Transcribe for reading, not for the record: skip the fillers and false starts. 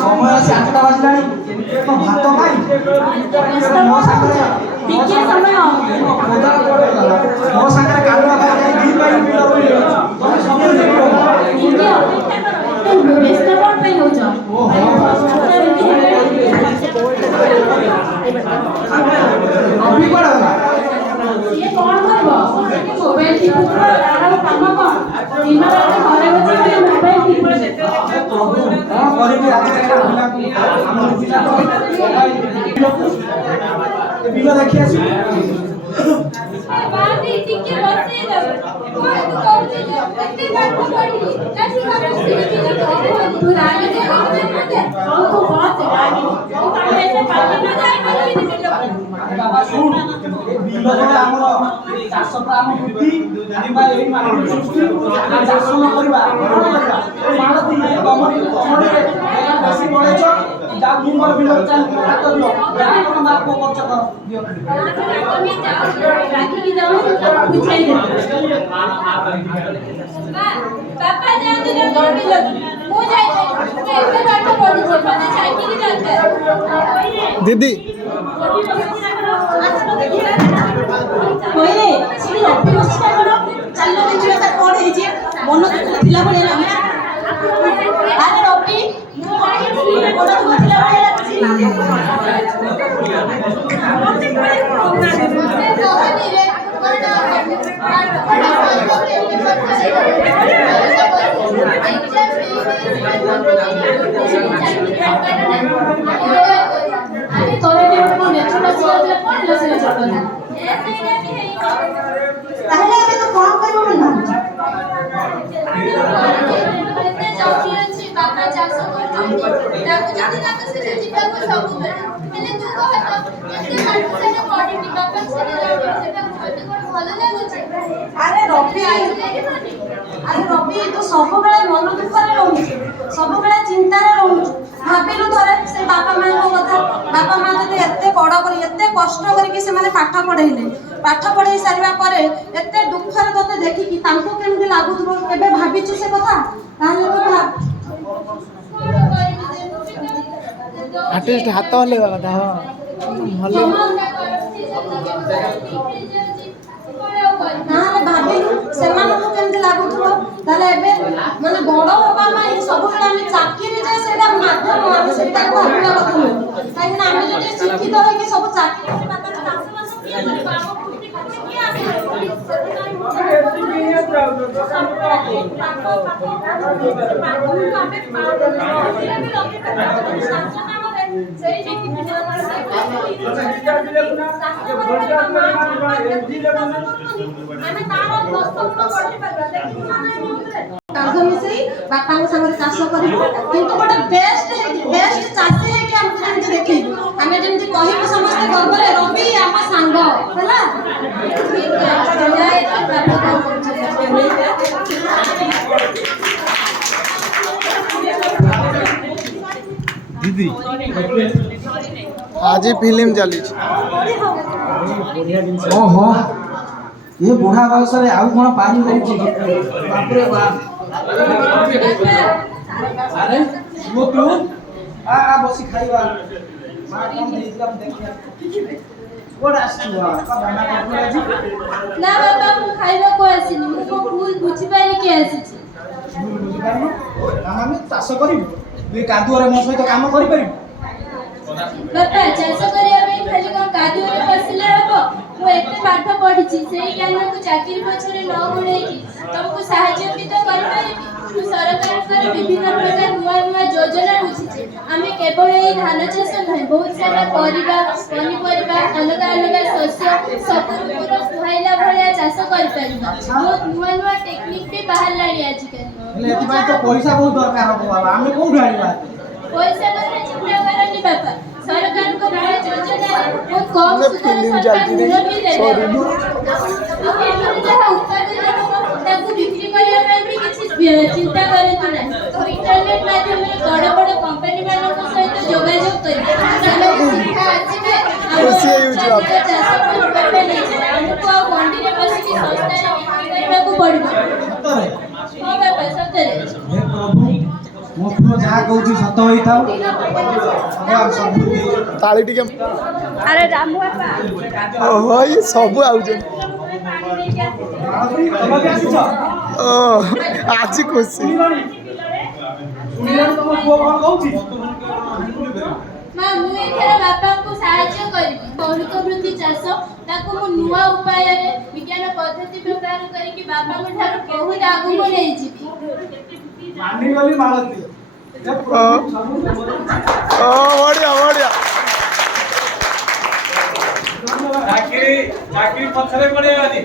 समय आसी 8टा बाजलानी तो भात खाई मो सागरे टिके समय मोदा मो सागरे कालवा खाई दी पाई बिल होई टिके तो व्यस्त कोन पे हो जा अभी पड़ा ये कौन करबो मोबाइल टी पुरो आरो काम कोन दिन रात घरे बसी मोबाइल टी पुरो देखते हां करिबी आज हम पिला बिल देखि आसी बाती टिके बसे दे कोई तो करू जे एते पाठ पढ़ी लाठी का सिटी के तू रानी के तो बहुत रागी वो काम ऐसे पानी ना जाए कोई नहीं बाबा सुन ए बिल रे हमर 400 ग्राम बुद्धि निबा एई मार्केट सृष्टि चाष न करबा माल दिए कमर बेसी पड़ेछ जा तुमर बिल चाल हाथ दियो जा कोन बाप को खर्च कर दियो कमी जाओ रागी की जाओ पूछाई दे पापा जान दे कोन बिल मु जाई एते पाठ पढ़ी छे मते साइकिल दरकार दीदी कोइले सिटी रपी बसता करो चलो देखियो त कोन हे जे मन तो थिला बळे लागे अरे रपी मु मन तो थिला बळे लागे तोरे के को नेचर बसिला दे कोन लसे चलता ताहले अबे तो काम करबो ना एते जाउची अछि बापा चाष करछी ताको जदी ताको से जीवाको सब बेले तू कह एते पाठ से पढ़ी बापा से सेटा छोटे कोन भलो लागुची अरे रपी अरे रपी तो सब बेला मन दुख रे रहू सब बेला चिंता रे रहू भाबिलु थरे से बापा मां को कथा बापा मां जते एते बड़ करी एते कष्ट करी कि से माने पाठ पढ़ाई सारिबा परे एते दुख रे तते देखि कि तांको केमति लागुथबो केबे भाबिछु से कथा ताले तो भाब आर्टिस्ट हाथ हले कथा हां हले ना भाबिलु सेमानको केमति लागुथबो ताले एबे माने बड़ बाबा मां सब बेला हम चाकरी जे सेटा माध्यम हम सेटा भाबिला कथा न काहे ना हम जदि शिक्षित होय कि सब चाकरी से बात चाष मास किया करबा हम पुत्री खातिर किया बापा संगे चाष कर बेस्ट चाषी है कि हमको जमी देखे आम जमी कहू समस्त गर्वे रवि आम सांग दीदी आज फिल्म चली ओहो ये बुढ़ा बयस रे आउ कोन पानी होउची बाप रे बाप अरे वो तू आ बसी खाइबा मां कम देइला देखिया कोडा आछुआ का बना जी ना बाबा मु खाइबा को आसिनी मु को भूल बुझी पाइली के आसीची हम चाष करिबु ए कादुरे मो सहित काम करि परिबु बापा चाष करिया में खाली कोन कादुरे बसिले हबो मु एते पाठ पढिची सेही ज्ञान को चाकरी पछरे न गुणेकी तुमको सहायता भी तो कर पारिबी मु सरकार कर विभिन्न प्रकार नुआ योजना बुझिची आमे केवल ए धान चाष नहीं बहुत सारा परिबा पनिपरिबा अलग अलग शस्य सब पूरा सुहाइला भलिया चाष कर परिबा बहुत नुआ टेक्निक भी बाहर लाड़ी आज के ले एतबाई तो पैसा बहुत दरकार हो बाबा हमें कोन ढाळीबा पैसा କଥା ଚିନ୍ତା କରନି ବାପା ସରକାରଙ୍କ ନୂଆ ଯୋଜନା ଓ କମ୍ ସୁଧରେ ସରକାର ଋଣ ବି ଦେବେ ଯାହା ଉତ୍ପାଦନ ତାକୁ ବିକ୍ରି କରିବା ପାଇଁ ବି କିଛି ଚିନ୍ତା କରନ୍ତୁ ନାହିଁ ଇଣ୍ଟରନେଟ ମାଧ୍ୟମରେ ବଡ଼ ବଡ଼ କମ୍ପାନୀ ମାନଙ୍କ ସହିତ ଯୋଗାଯୋଗ କରିବେ ସେମାନେ ଶିକ୍ଷା ଆସିବେ ଆମକୁ ଆଉ ମଣ୍ଡିରେ ବସିକି ଶସ୍ତାରେ ବିକ୍ରି କରିବାକୁ ପଡ଼ିବ ହଁ ବାପା ସତରେ हे प्रभु मो पुरो ଯାହା କହୁଛି ସତ ହୋଇଥାଉ ଭଗବାନ ସବୁ ଦେଇଛନ୍ତି। ତାଳି ଟିକେ ଆରେ ରାମୁ ବାପା ଓହୋ ଇଏ ସବୁ ଆଉଛନ୍ତି ତମେ ବି ଆସିଛ ଓ ଆଜି ଖୁସି ଶୁଣିଲଣି ତମ ପୁଅ କଣ କହୁଛି? ମା ମୁଁ ଏଥର ବାପାଙ୍କୁ ସାହାଯ୍ୟ କରିବି। କୌଳିକ ବୃତ୍ତି ଚାଷ ତାକୁ ମୁଁ ନୂଆ ଉପାୟରେ ବିଜ୍ଞାନ ପଦ୍ଧତି ବ୍ୟବହାର କରିକି ବାପାଙ୍କ ଠାରୁ ବହୁତ ଆଗକୁ ନେଇଯିବି। ମାନିଗଲି ମାଳତୀ ଓ ବଢିଆ ବଢିଆ ଚାକିରି ପଛରେ ପଡିବାନି।